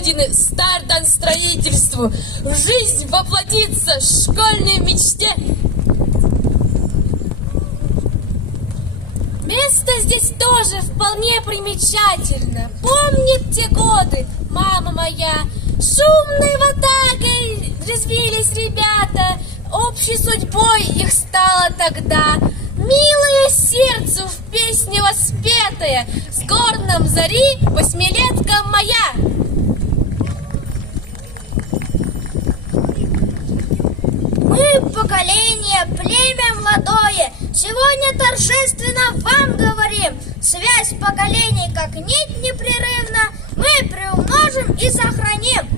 Родины стартом строительству, в жизнь воплотиться в школьной мечте. Место здесь тоже вполне примечательно. Помнит те годы, мама моя, шумной ватагой резвились ребята, общей судьбой их стало тогда. Милое сердцу в песне воспетая, с горном зари восьмилетка моя. Мы поколение, племя молодое, сегодня торжественно вам говорим. Связь поколений как нить непрерывна, мы приумножим и сохраним.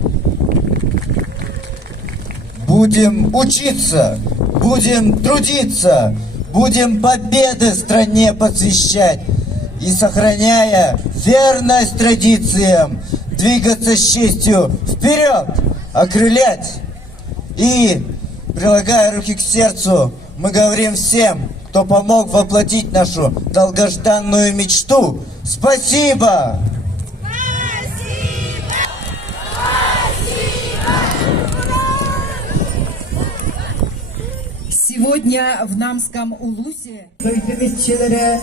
Будем учиться, будем трудиться, будем победы стране посвящать и, сохраняя верность традициям, двигаться с честью вперед, окрылять. И, прилагая руки к сердцу, мы говорим всем, кто помог воплотить нашу долгожданную мечту: спасибо! Сегодня в Намском Улусе Hükümetçilere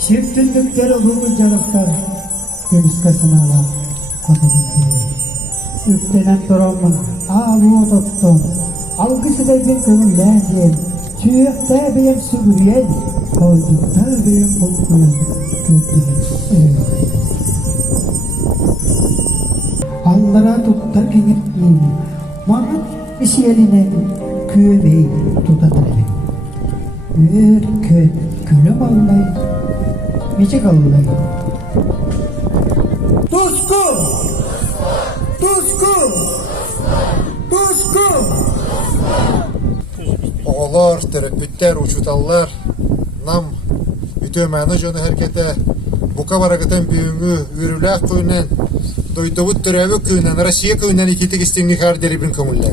çiftlikleri hukuk jarıklar köyüskasına katıldı. Üstenen durumun ağlı tuttum. Algısı da bir kömürlendim. Tüyekte benim sübürüyen, koydukta benim korkuyan kötülük. Allara tuttar kenetliğim. Mahmut işi eline köveyi tutatırım. Külüm allay, mecik allay. Tuzku! Tuzku! Tuzku! Oğlar, teröpütler, uçutallar, nam, ütömeni jonu herkete, buka barakıtan büyüğü, ürülak köyünen, doyduğu türevi köyünen, Rusya köyünen ikitik istimli karderi bin kömüller.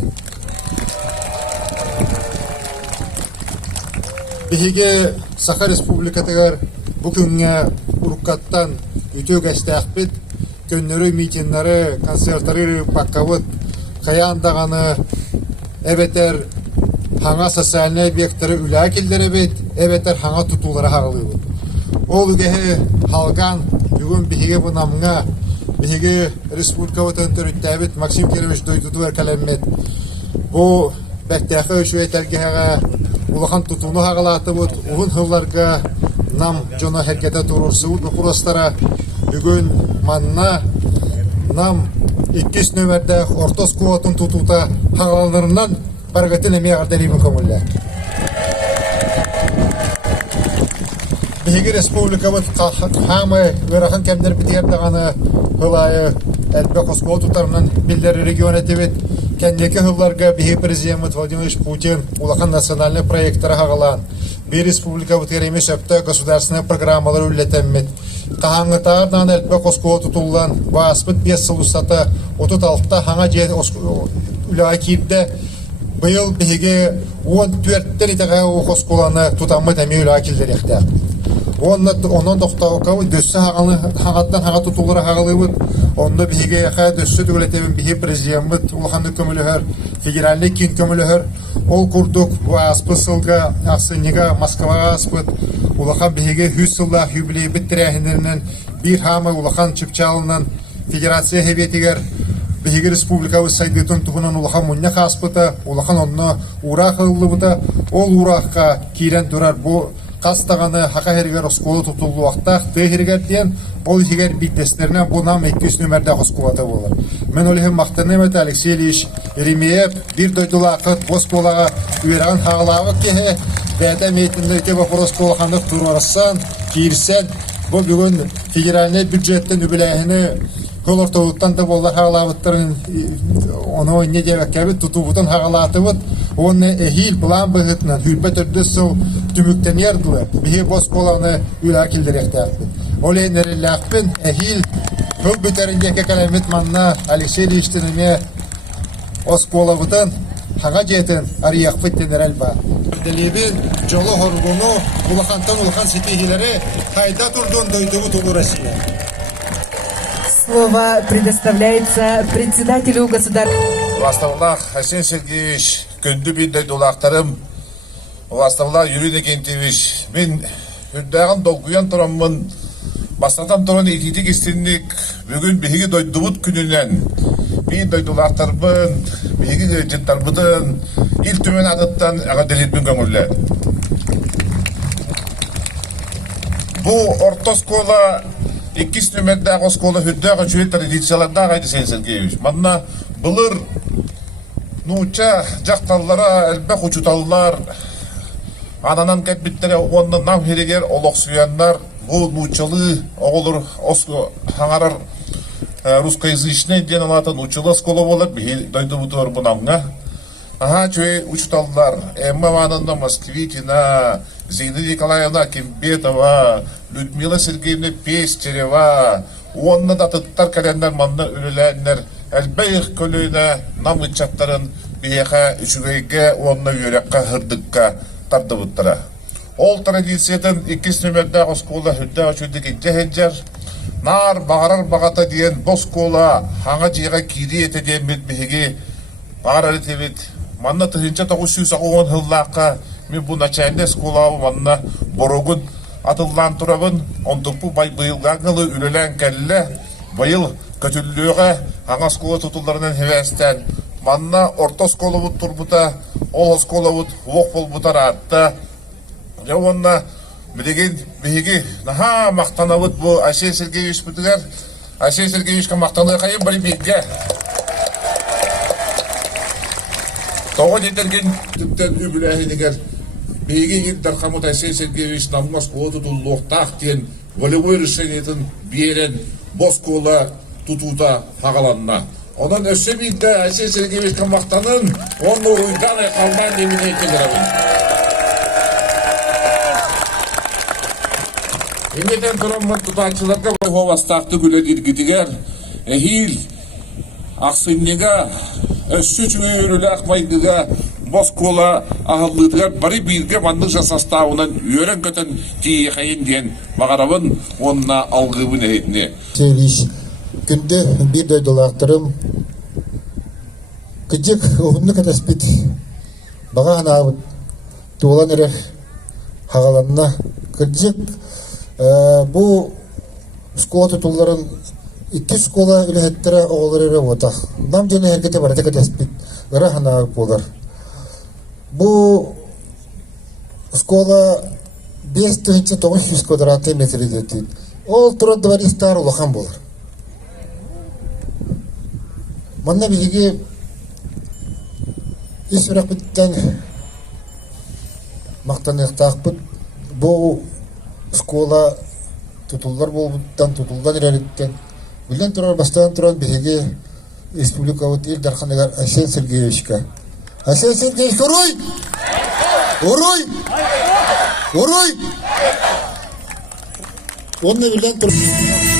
Bihige Sakha Respublikatıgar bu künge urukattan ütö geçtəqbit, könleri, mitinleri, konsertleri, bakkavut, kayandağını, eveter, hana sosyalne obyektleri ülakilleri bit, eveter hana tutuları hağılıyor. Ol ügehe halgan, bugün bihige bu namına, bihige Respublikatıgın törüttəbit, Maksim Kereviç doydudu ver kalemmet. Bu bəktəqi şu etelgehe улахан тутуну хағалатыбыт, уғын хылларга нам жона хәркеті тұрырсыбыт бұқырастара бүгін манна нам 200 нөмірді ортос куатын тутута хағаланырынан барғатын әме ағардарымын көмілі. Бейгі республикабыт қамы өрахан кәмдер бітердіғаны ғылайы әлбе қосқуы тұтарынан білдері регион әтебет. Кәндекі ғылларға бейі президент Владимир Путин улахан национальный проекттары хағалан. Bir республика бұтыреме сөпті государственные программалар үллетеммет. Қағаңғытардан әлбе қосқуы тұтылған баспыт 5 сыл ұстаты 36-та хаңа жет үлі кейіпті бұйыл бейге 14-тен итеға қосқуланы тұтамы тәме үлі келдер еқті. Онын доқтауқауы дөссі хағаттан хаға тұтулары хағалығыд. Онды бейге яқа дөссі түгілетебін бейге президент улаханды көмілігір, федеральный кен көмілігір. Ол күрдік аспы сылға, асыныға, Москваға аспыд. Улахан бейге 100 сылда юбилей біттірәхіндерінен бір хамы улахан чыпчалынан федерация хебетігер. Бейге республикавы сайдытын тұғынан улахан мұнне қаспыты, улахан онны ұрақ ұлы бұты. Ол ұраққа кейрен тұрар бұл қастағаны хақа хергер осқолы тұтылу вақтақ түйгергер дейін, ол егер биттестерінен бұнам 200 нөмірді қосқолаты болыр. Мен олығын мақтанем әті Алексей Ильич Еремеев бір дойдылы ақыт осқолаға үйерған хағылағы кеге бәді метінді өте бақыр осқолақандық тұрарсан, кейірсен, бұл бүгін федеральный бюджеттен үбіләйіні көл орталықтан да болар хағылағыттарын оны ойне деп әкәбіт тұтубытын хағылатыбыт, оны әхил бұлан бұғытынан хүлбет өрді сыл түміктен ерділі, бейі бос қоланы үлі әкелдіректі әкпін. Ол әнерілі әкпін, әхил көл бүтеріндегі кәлемет манна Алексей Ильичтініме ос қолабытын хаға жетін арияқпыт денер әлба. Дәлебін жолы хорғыны ұлықантан ұлған сетегілері қайда тұрдың дойдығы тұлы Россия. Слово предоставляется председателю государства. Ваставлах Хасен Сергеевич, күнді бейді дулақтарым, Ваставлах Юрий Никентьевич, мен үрдәғын долгуян тұрамын, бастатан тұрын ететік істенік, бүгін бейгі дойдубут күнінен, мен дойдулақтарбын, бейгі жыттарбыдын, ил төмен адыттан аға дәлетпін көңілі. Бұл орта скола, 2 нөмірдағы скола хүрдәғы жүйет традицияларда қайды Сен Сергеевич. Манна бұлыр нуча жақталлара әлбәқ учуталлар, ананан кәпбіттері онны нам херегер олық суянлар, бұл нучалы оғылыр хаңарар русскоязычный ден алатын учалы скола болар, бейі дойды бұтыр бұнаңға. Аха, чөй учуталлар, Эмма Ивановна Москвитина, Зина Николаевна Кимбетова, Людмила Сергеевна Пестерева, онны да тұттар кәлендер манны үліләнлер, әлбәйіқ көліне нам ұтчаттарын бейеқа үшігейге онны үйрекқа хырдыққа тарды бұттыра. Ол традициятын 2 нөмірдағы скола хүрді үшілдік инжәхенжер, нар бағарар бағата дейін бұл скола хаңа жиға кейді еті дейін бетмеге бағарары тебет. Манна тыхынча 910 хыллаққа мен бұл начальный сколауы манна борогын атылдан тұрабын, онтықпы бұйылғаңылы үлілән кәлі бұйыл көтілліға аңа скола тұтыларынан хевестен. Манна орта скола бұд тұрбыта, ол скола бұд оқ бол бұтар атты. Онна білеген бейге наға мақтана бұд бұл Асен Сергеевич бұдығар. Асен Сергеевичка мақтаны қайын бір бейге. Тоғын етерген түптен үбіләхінігер бейге ердар қамыт Асен Сергеевич намғас қолы тұтылуқтақ ден волевой решениетін берен бос қолы тұтуда қағаланына. Онан өсі бейді Асен Сергеевич қамақтанын, оны ұйдан қалман деміне етелерабын. Емеден тұрамын тұтаншыларға ғовастақты күлі диргетігер, әхил ақсыннеға өссі чүңе өрілі ақмайдыға бос кола ағылдығығар бары бейірге мандық жасастауынан өрін көтін тейі қайын ден мағарабын онына алғыбын әйтіне. Сергеевич, күнде бір дойдолақтырым, күдек оғынны кәтәспет, баға анабыд, туылан әрі қағаланына, күдек бұл школа тұтуларын 2 школа үліхеттері оғылыр әрі ота. Нам жені әргеті барады кәтәспет, ғыра анабыд болар. Бұл школа 5-900 квадратный метр едетті. Ол тұрады бар истар ұлақан болар. Манна біліге ес ұрақ біттен мақтан еқтақ бұд. Бұл школа тұтылдар бол бұттан, тұтылдан әреліктен. Білден тұрар бастан тұран біліге республика бұд ел дарханығар Асен Сергеевичка. Асен Сергеевич, урой! Урой! Урой! Онны білден тұрар.